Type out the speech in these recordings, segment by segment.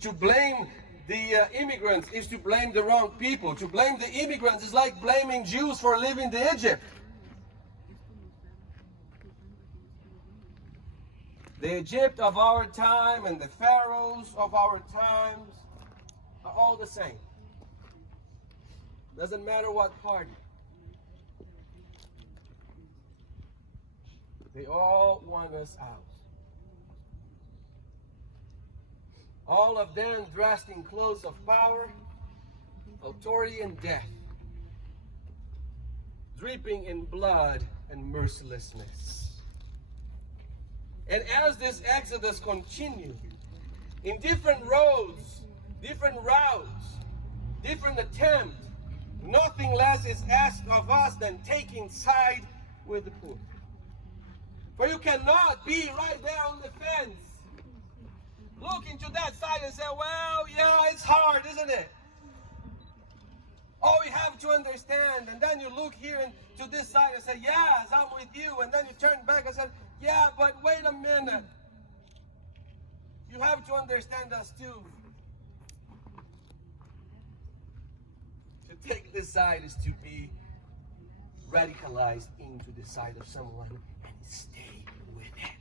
To blame the immigrants is to blame the wrong people. To blame the immigrants is like blaming Jews for living in Egypt. The Egypt of our time and the pharaohs of our times are all the same. Doesn't matter what party. They all want us out. All of them dressed in clothes of power, authority, and death, dripping in blood and mercilessness. And as this exodus continued, in different roads, different routes, different attempts, nothing less is asked of us than taking side with the poor. For you cannot be right there on the fence, looking to that side and say, well, yeah, it's hard, isn't it? Oh, we have to understand. And then you look here and to this side and say, yes, I'm with you. And then you turn back and say, yeah, but wait a minute. You have to understand us too. To take this side is to be radicalized into the side of someone and stay with it,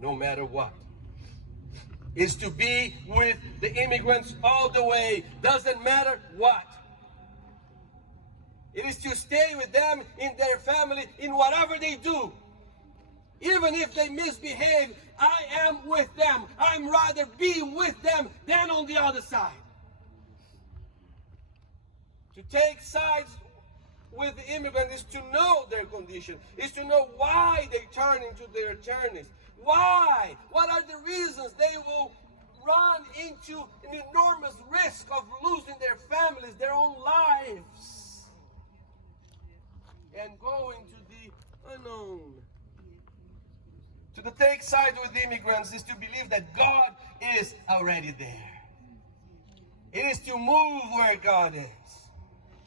no matter what. Is to be with the immigrants all the way, doesn't matter what. It is to stay with them in their family, in whatever they do. Even if they misbehave, I am with them. I'm rather be with them than on the other side. To take sides with the immigrant is to know their condition, is to know why they turn into their journeys. Why? What are the reasons they will run into an enormous risk of losing their families, their own lives, and going to the unknown? To take sides with immigrants is to believe that God is already there. It is to move where God is.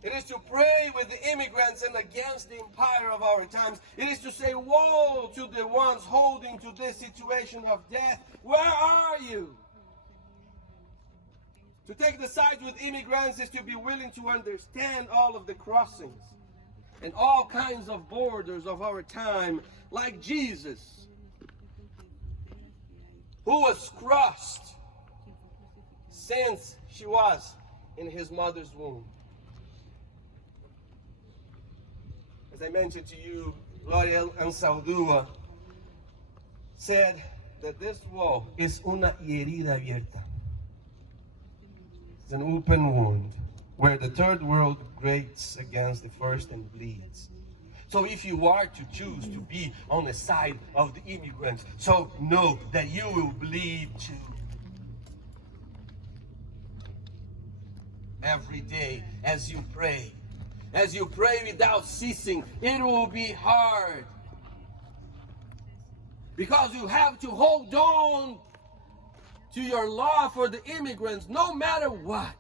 It is to pray with the immigrants and against the empire of our times. It is to say, woe to the ones holding to this situation of death. Where are you? To take the side with immigrants is to be willing to understand all of the crossings and all kinds of borders of our time, like Jesus, who was crossed since she was in his mother's womb. As I mentioned to you, Gloria Anzaldúa said that this wall is una herida abierta. It's an open wound where the third world grates against the first and bleeds. So if you are to choose to be on the side of the immigrants, so know that you will bleed too. Every day as you pray without ceasing, it will be hard. Because you have to hold on to your law for the immigrants no matter what.